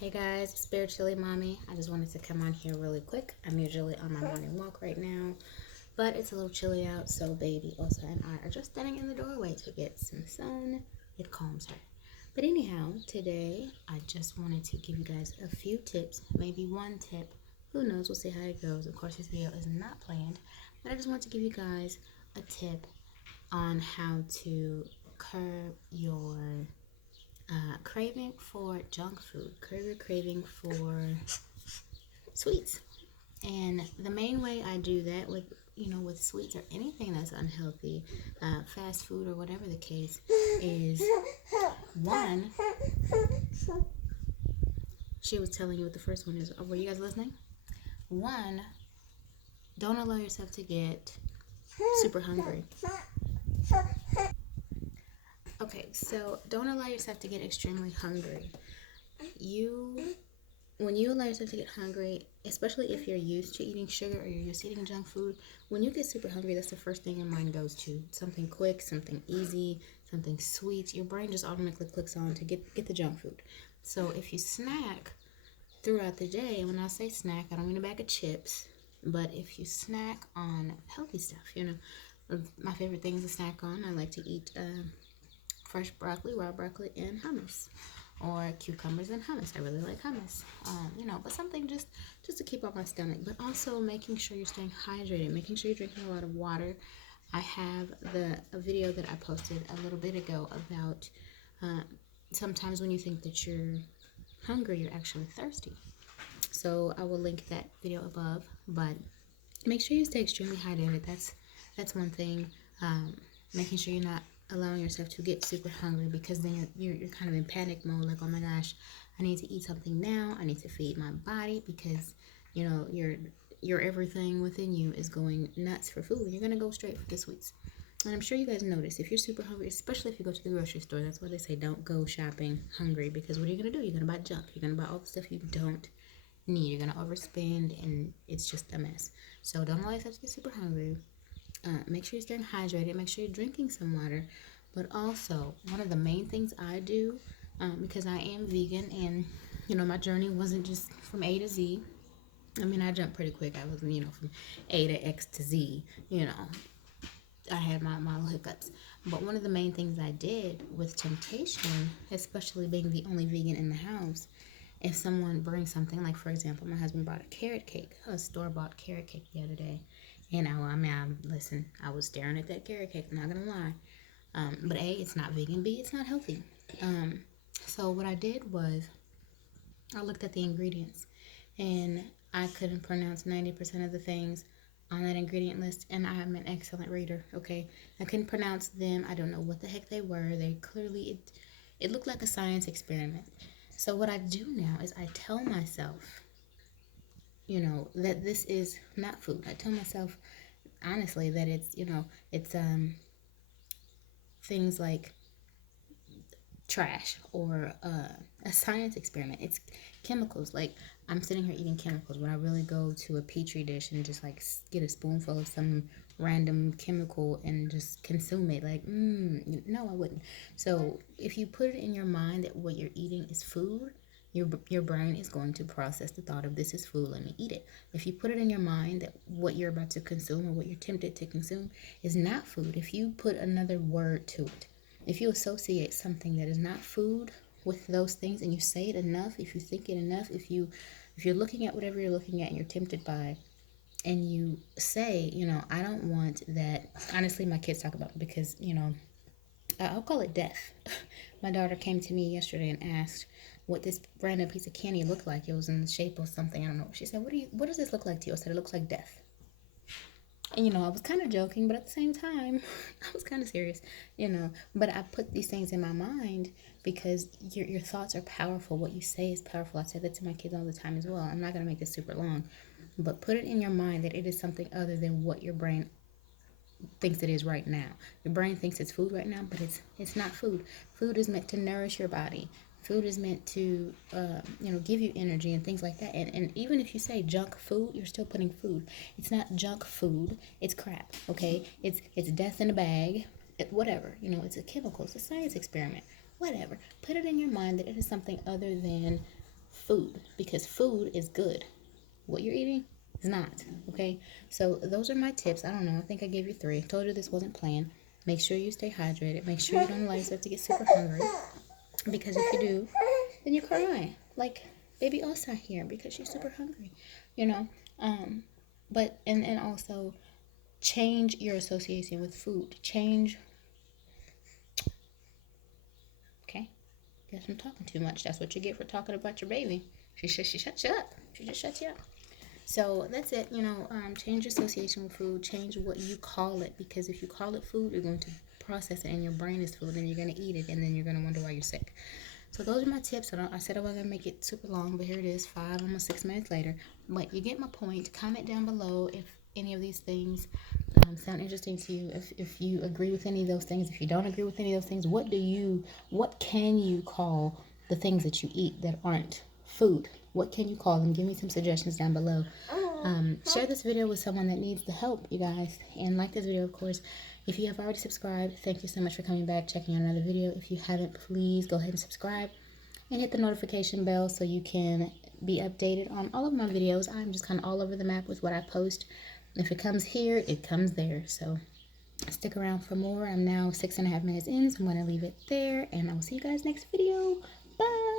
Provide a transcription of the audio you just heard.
Hey guys, it's Spiritually Mommy. I just wanted to come on here really quick. I'm usually on my morning walk right now, but it's a little chilly out, so baby Elsa and I are just standing in the doorway to get some sun. It calms her. But anyhow, today I just wanted to give you guys a few tips, maybe one tip. Who knows? We'll see how it goes. Of course, this video is not planned, but I just want to give you guys a tip on how to curb your craving for junk food, curb your craving for sweets. And the main way I do that with with sweets or anything that's unhealthy, fast food or whatever the case, is one. She was telling you what the first one is. Were you guys listening? One, don't allow yourself to get super hungry. Okay, so don't allow yourself to get extremely hungry. You When you allow yourself to get hungry, especially if you're used to eating sugar or you're used to eating junk food, when you get super hungry, that's the first thing your mind goes to. Something quick, something easy, something sweet. Your brain just automatically clicks on to get the junk food. So if you snack throughout the day, and when I say snack, I don't mean a bag of chips, but if you snack on healthy stuff, my favorite things to snack on, I like to eat fresh broccoli, raw broccoli, and hummus, or cucumbers and hummus. I really like hummus, but something just to keep on my stomach. But also making sure you're staying hydrated, making sure you're drinking a lot of water. I have a video that I posted a little bit ago about sometimes when you think that you're hungry, you're actually thirsty. So I will link that video above. But make sure you stay extremely hydrated. That's one thing. Making sure you're not allowing yourself to get super hungry, because then you're kind of in panic mode, like, oh my gosh, I need to eat something now. I need to feed my body, because your everything within you is going nuts for food. You're gonna go straight for the sweets. And I'm sure you guys notice, if you're super hungry, especially if you go to the grocery store, that's why they say don't go shopping hungry, because what are you gonna do? You're gonna buy junk. You're gonna buy all the stuff you don't need. You're gonna overspend, and it's just a mess. So don't allow yourself to get super hungry. Make sure you're staying hydrated. Make sure you're drinking some water. But also, one of the main things I do, because I am vegan, and my journey wasn't just from A to Z. I mean, I jumped pretty quick. I was, from A to X to Z. I had my little hiccups. But one of the main things I did with temptation, especially being the only vegan in the house, if someone brings something, like for example, my husband brought a carrot cake, a store-bought carrot cake the other day. And listen, I was staring at that carrot cake, I'm not gonna lie. But A, it's not vegan. B, it's not healthy. So what I did was I looked at the ingredients, and I couldn't pronounce 90% of the things on that ingredient list, and I am an excellent reader, okay? I couldn't pronounce them. I don't know what the heck they were. They clearly, it looked like a science experiment. So what I do now is I tell myself, that this is not food. I tell myself honestly that it's things like trash, or a science experiment. It's chemicals. Like, I'm sitting here eating chemicals when I really go to a petri dish and just like get a spoonful of some random chemical and just consume it. Like, no, I wouldn't. So if you put it in your mind that what you're eating is food, your brain is going to process the thought of, this is food, let me eat it. If you put it in your mind that what you're about to consume, or what you're tempted to consume, is not food, if you put another word to it, if you associate something that is not food with those things, and you say it enough, if you think it enough, if you're looking at whatever you're looking at and you're tempted by, and you say, I don't want that. Honestly, my kids talk about it, because I'll call it death. My daughter came to me yesterday and asked what this random piece of candy looked like. It was in the shape of something, I don't know. She said, what does this look like to you? I said, it looks like death. And I was kind of joking, but at the same time, I was kind of serious, But I put these things in my mind, because your thoughts are powerful. What you say is powerful. I say that to my kids all the time as well. I'm not going to make this super long, but put it in your mind that it is something other than what your brain thinks it is right now. Your brain thinks it's food right now, but it's not food. Food is meant to nourish your body. Food is meant to, give you energy and things like that. And even if you say junk food, you're still putting food. It's not junk food. It's crap, okay? It's death in a bag. Whatever. It's a chemical. It's a science experiment. Whatever. Put it in your mind that it is something other than food, because food is good. What you're eating is not. Okay, so those are my tips. I don't know, I think I gave you 3. Told you this wasn't planned. Make sure you stay hydrated. Make sure you don't allow yourself to get super hungry, because if you do, then you cry like baby Osa here because she's super hungry, you know. But and also change your association with food. Change. Okay, guess I'm talking too much. That's what you get for talking about your baby. She shuts you up. She just shuts you up. So that's it. Change your association with food. Change what you call it, because if you call it food, you're going to process it, and your brain is food, and you're going to eat it, and then you're going to wonder why you're sick. So those are my tips. I said I wasn't gonna make it super long, but here it is, 5, almost 6 minutes later. But you get my point. Comment down below if any of these things sound interesting to you. If you agree with any of those things, if you don't agree with any of those things, what can you call the things that you eat that aren't food? What can you call them? Give me some suggestions down below. Share this video with someone that needs the help, you guys, and like this video, of course. If you have already subscribed, thank you so much for coming back, checking out another video. If you haven't, please go ahead and subscribe and hit the notification bell so you can be updated on all of my videos. I'm just kind of all over the map with what I post. If it comes here, it comes there. So stick around for more. I'm now 6.5 minutes in, so I'm going to leave it there, and I will see you guys next video. Bye!